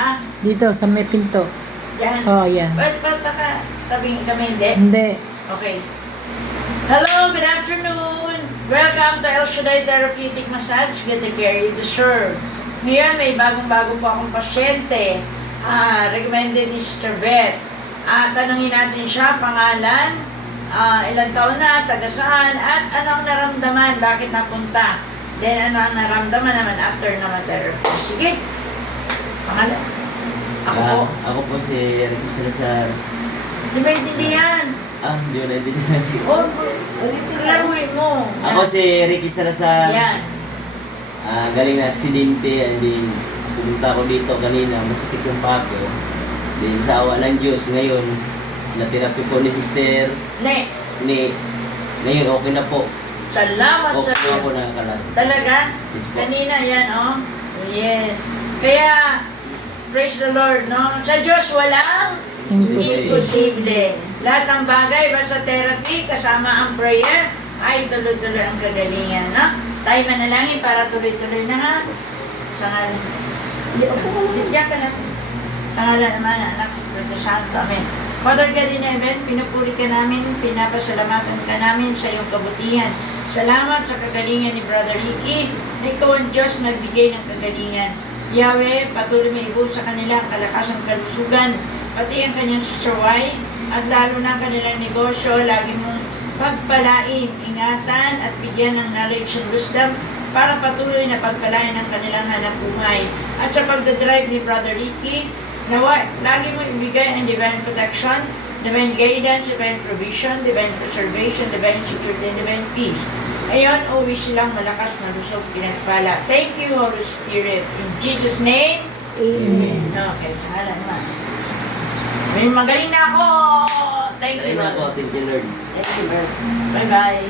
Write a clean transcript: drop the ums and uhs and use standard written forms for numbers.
Ha? Dito, sa may pinto. Yan. Oh, yan. Ba't baka tabing kami, hindi? Hindi. Okay. Hello, good afternoon! Welcome to El Shaddai Therapeutic Massage. Get the care you deserve. Ngayon, may bagong-bago po akong pasyente. Recommended ni Sister Beth. Tanungin natin siya, pangalan, ilang taon na, taga saan, at anong naramdaman, bakit napunta. Then, ano ang naramdaman naman after naman therapy. Sige. Pangalan. Ako po. Ako po si Ricky Salazar. Di ba intindihan? Hindi ko naintindihan. O, klaruhin mo. Ako si Ricky Salazar. Yan. Galing na aksidente. And then, pumunta ako dito kanina. Masakit yung paa ko. Then, sa awa ng Diyos, ngayon, natirapi po ni Sister. Ngayon, okay na po. Salamat sa Okay na iyo. po nakakalaro. Talaga? Yes po. Kanina yan, oh. Yes. Kaya, praise the Lord, no? Sa Diyos, walang imposible. Lahat ng bagay, basta therapy, kasama ang prayer, ay tuloy-tuloy ang kagalingan, no? Tayo manalangin para tuloy-tuloy na, ha? Sa ngalan. Diyan ka na. Sa ngalan naman, anak, Espiritu Santo, Amen. Father God in heaven, pinupuri ka namin, pinapasalamatan ka namin sa iyong kabutihan. Salamat sa kagalingan ni Brother Ricky, na ikaw ang Diyos nagbigay ng kagalingan. Yahweh, patuloy may ibu sa kanila ang kalakasang kalusugan, pati ang kanyang susaway, at lalo na ang kanilang negosyo, lagi mong pagpalain, ingatan, at bigyan ng knowledge and wisdom para patuloy na pagpalain ang kanilang hanap buhay. At sa pagdadrive ni Brother Ricky, nawa, lagi mo ibigay ang divine protection, divine guidance, divine provision, divine preservation, divine security, and divine peace. Ayon, uwi silang malakas, malusog, pinagpala. Thank you, Holy Spirit. In Jesus' name, Amen. okay, sahala naman. May magaling na ako! Thank you, Galing na po, Lord. thank you Lord. Thank you, Lord. Bye-bye.